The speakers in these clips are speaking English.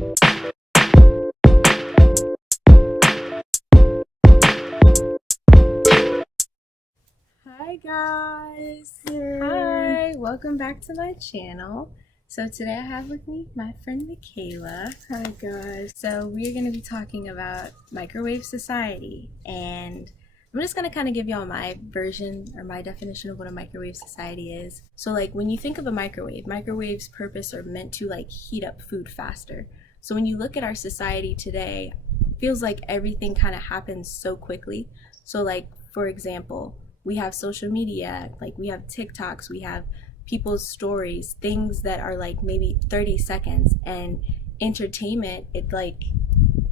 Hi guys! Hi! Welcome back to my channel. So today I have with me my friend Michaela. Hi guys. So we're going to be talking about microwave society, and I'm just going to kind of give y'all my version or my definition of what a microwave society is. So like when you think of a microwave, microwaves' purpose are meant to like heat up food faster. So when you look at our society today, it feels like everything kind of happens so quickly. So like for example, we have social media, like we have TikToks, we have people's stories, things that are like maybe 30 seconds, and entertainment, it like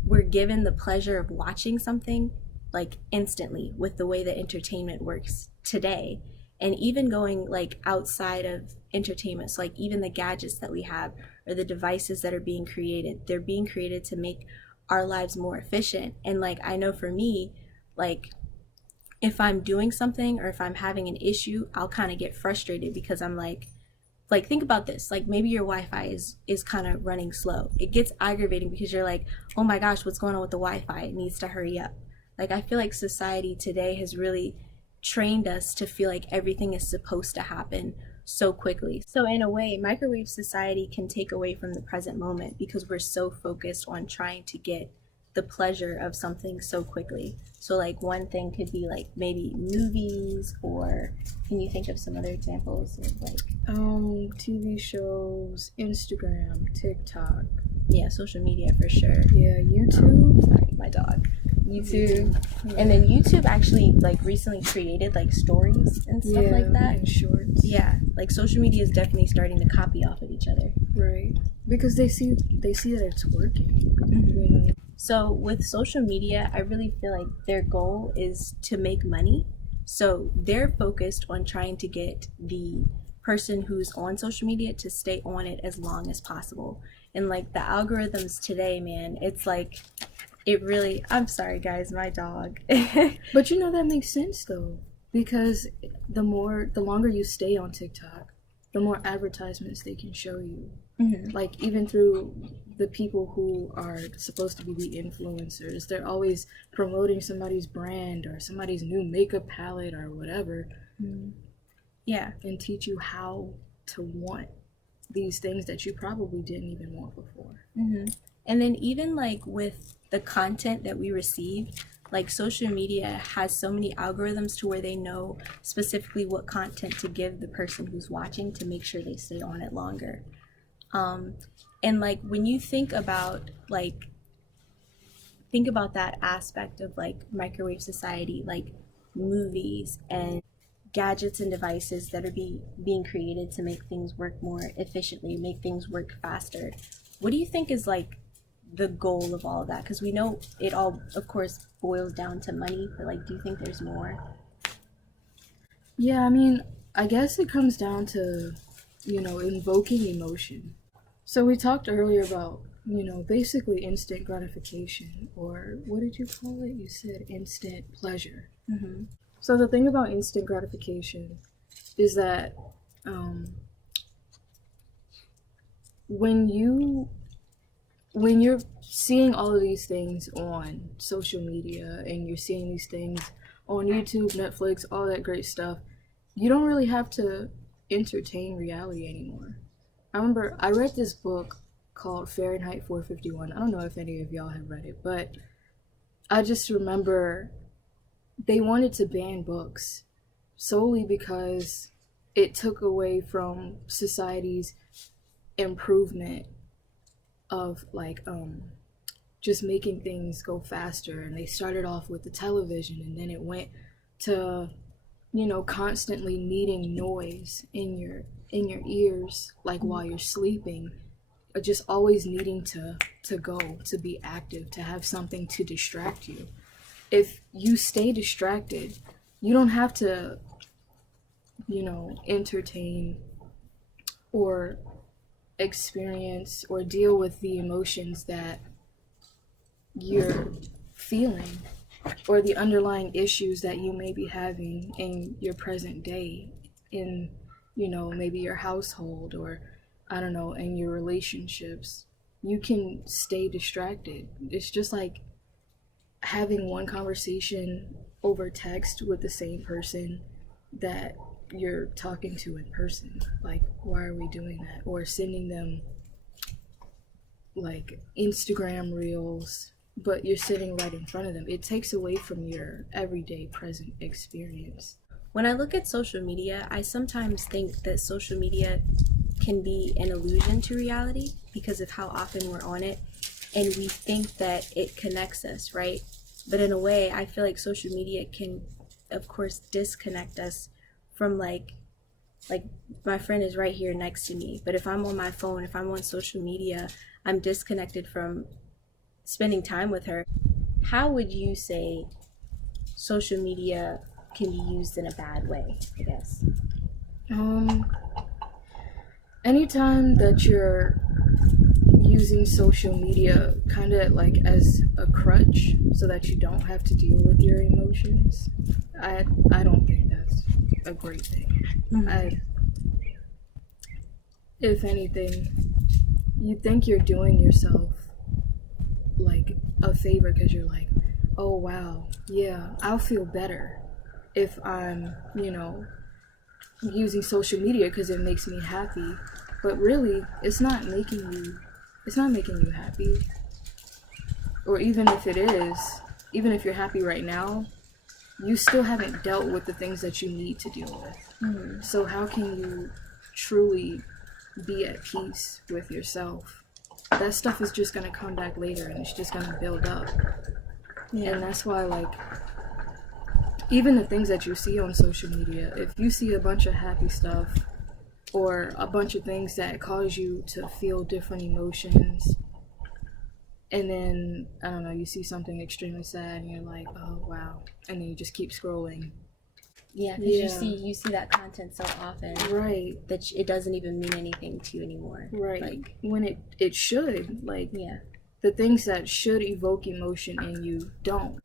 we're given the pleasure of watching something like instantly with the way that entertainment works today. And even going like outside of entertainment, so like even the gadgets that we have or the devices that are being created, they're being created to make our lives more efficient. And like I know for me, like if I'm doing something or if I'm having an issue, I'll kind of get frustrated because I'm like think about this. Like maybe your Wi-Fi is kind of running slow. It gets aggravating because you're like, "Oh my gosh, what's going on with the Wi-Fi? It needs to hurry up." Like I feel like society today has really trained us to feel like everything is supposed to happen so quickly. So in a way, microwave society can take away from the present moment because we're so focused on trying to get the pleasure of something so quickly. So like one thing could be like maybe movies, or can you think of some other examples of like TV shows, Instagram, TikTok. Yeah, social media for sure. Yeah, YouTube. Sorry, my dog. YouTube. Yeah. And then YouTube actually like recently created like stories and stuff like that. And shorts. Yeah, like social media is definitely starting to copy off of each other. Right. Because they see that it's working. Mm-hmm. You know? So with social media, I really feel like their goal is to make money. So they're focused on trying to get the person who's on social media to stay on it as long as possible. And like the algorithms today, man, it's like it really, I'm sorry guys, my dog. But you know that makes sense though, because the longer you stay on TikTok, the more advertisements they can show you. Mm-hmm. Like even through the people who are supposed to be the influencers, they're always promoting somebody's brand or somebody's new makeup palette or whatever. Mm-hmm. Yeah. And teach you how to want these things that you probably didn't even want before. Mm-hmm. And then even like with the content that we receive, like social media has so many algorithms to where they know specifically what content to give the person who's watching to make sure they stay on it longer. And like when you think about that aspect of like microwave society, like movies and gadgets and devices that are being created to make things work more efficiently, make things work faster. What do you think is like the goal of all of that? Because we know it all, of course, boils down to money, but like, do you think there's more? Yeah, I mean, I guess it comes down to, invoking emotion. So we talked earlier about, basically instant gratification, or what did you call it? You said instant pleasure. Mm-hmm. So the thing about instant gratification is that when you're seeing all of these things on social media and you're seeing these things on YouTube, Netflix, all that great stuff, you don't really have to entertain reality anymore. I remember I read this book called Fahrenheit 451. I don't know if any of y'all have read it, but I just remember they wanted to ban books solely because it took away from society's improvement of like just making things go faster. And they started off with the television, and then it went to constantly needing noise in your ears, like while you're sleeping, or just always needing to go, to be active, to have something to distract you. If you stay distracted, you don't have to entertain or experience or deal with the emotions that you're feeling, or the underlying issues that you may be having in your present day, in maybe your household, or I don't know, in your relationships. you can stay distracted. It's just like having one conversation over text with the same person that you're talking to in person. Like, why are we doing that? Or sending them like Instagram reels, but you're sitting right in front of them. It takes away from your everyday present experience. When I look at social media, I sometimes think that social media can be an illusion to reality because of how often we're on it, and we think that it connects us, right? But in a way, I feel like social media can, of course, disconnect us from like my friend is right here next to me, but if I'm on my phone, if I'm on social media, I'm disconnected from spending time with her. How would you say social media can be used in a bad way, I guess? Anytime that you're using social media kind of like as a crutch so that you don't have to deal with your emotions, I don't think that's a great thing. Mm-hmm. If anything, you think you're doing yourself like a favor because you're like, oh wow, yeah, I'll feel better if I'm, using social media because it makes me happy. But really, it's not making you happy. Or even if it is, even if you're happy right now, you still haven't dealt with the things that you need to deal with. Mm-hmm. So how can you truly be at peace with yourself? That stuff is just gonna come back later, and it's just gonna build up. Yeah. And that's why, like, even the things that you see on social media, if you see a bunch of happy stuff or a bunch of things that cause you to feel different emotions, and then, I don't know, you see something extremely sad and you're like, oh wow, and then you just keep scrolling. Yeah, because you see that content so often, right, that it doesn't even mean anything to you anymore. Right, like when it should, like, yeah, the things that should evoke emotion in you don't.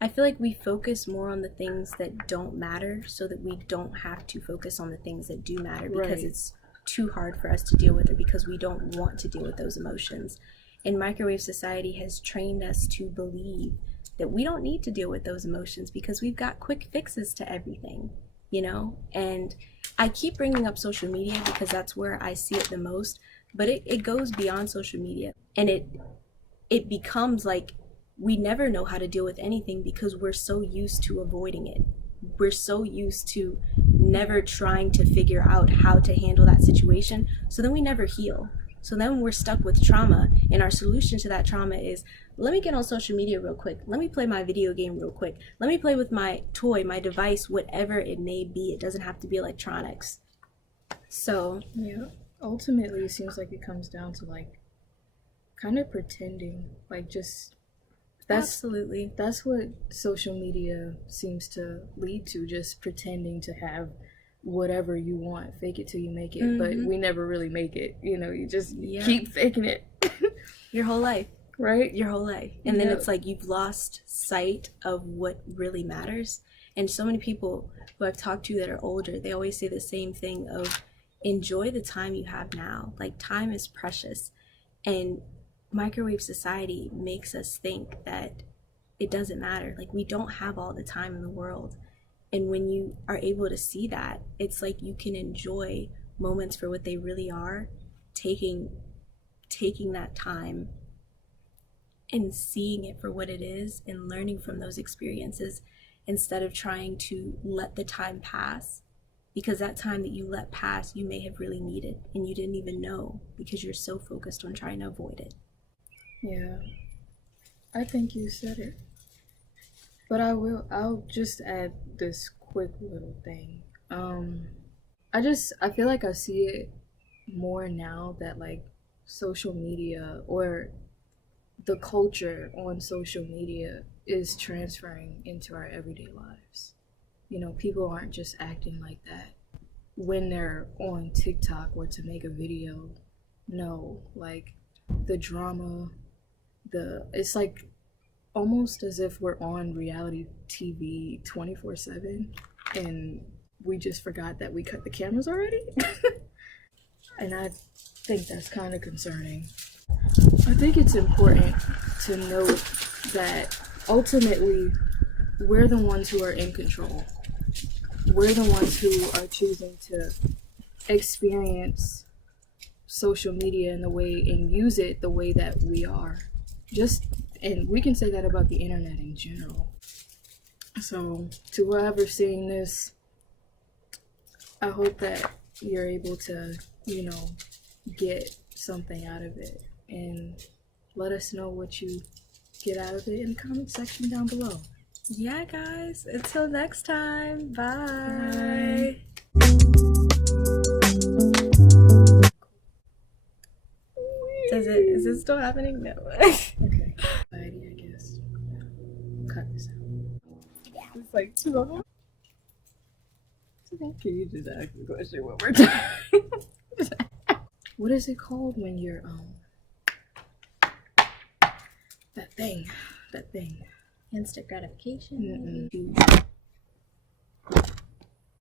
I feel like we focus more on the things that don't matter so that we don't have to focus on the things that do matter, because it's too hard for us to deal with, or because we don't want to deal with those emotions. And microwave society has trained us to believe that we don't need to deal with those emotions because we've got quick fixes to everything, And I keep bringing up social media because that's where I see it the most, but it goes beyond social media, and it becomes like we never know how to deal with anything because we're so used to avoiding it. We're so used to never trying to figure out how to handle that situation, so then we never heal. So then we're stuck with trauma, and our solution to that trauma is, let me get on social media real quick. Let me play my video game real quick. Let me play with my toy, my device, whatever it may be. It doesn't have to be electronics. So, yeah, ultimately it seems like it comes down to like kind of pretending, like just absolutely. That's what social media seems to lead to, just pretending to have whatever you want, fake it till you make it. Mm-hmm. But we never really make it, you just keep faking it. Your whole life. Right? Your whole life. And then it's like you've lost sight of what really matters. And so many people who I've talked to that are older, they always say the same thing of, enjoy the time you have now. Like, time is precious. And microwave society makes us think that it doesn't matter. Like, we don't have all the time in the world. And when you are able to see that, it's like you can enjoy moments for what they really are, taking that time and seeing it for what it is and learning from those experiences, instead of trying to let the time pass, because that time that you let pass, you may have really needed and you didn't even know because you're so focused on trying to avoid it. Yeah, I think you said it. But I'll just add this quick little thing. I feel like I see it more now that, like, social media or the culture on social media is transferring into our everyday lives. People aren't just acting like that when they're on TikTok or to make a video. No, like, the drama, it's like almost as if we're on reality TV 24/7 and we just forgot that we cut the cameras already. And I think that's kind of concerning. I think it's important to note that ultimately we're the ones who are in control. We're the ones who are choosing to experience social media in the way and use it the way that we are. And we can say that about the internet in general. So to whoever's seeing this, I hope that you're able to, get something out of it, and let us know what you get out of it in the comment section down below. Yeah, guys, until next time, bye. Is it still happening? No. Okay. I guess. Cut this out. It's like too long. Can you just ask the question one more time? What is it called when you're that thing? Instant gratification. Mm-mm.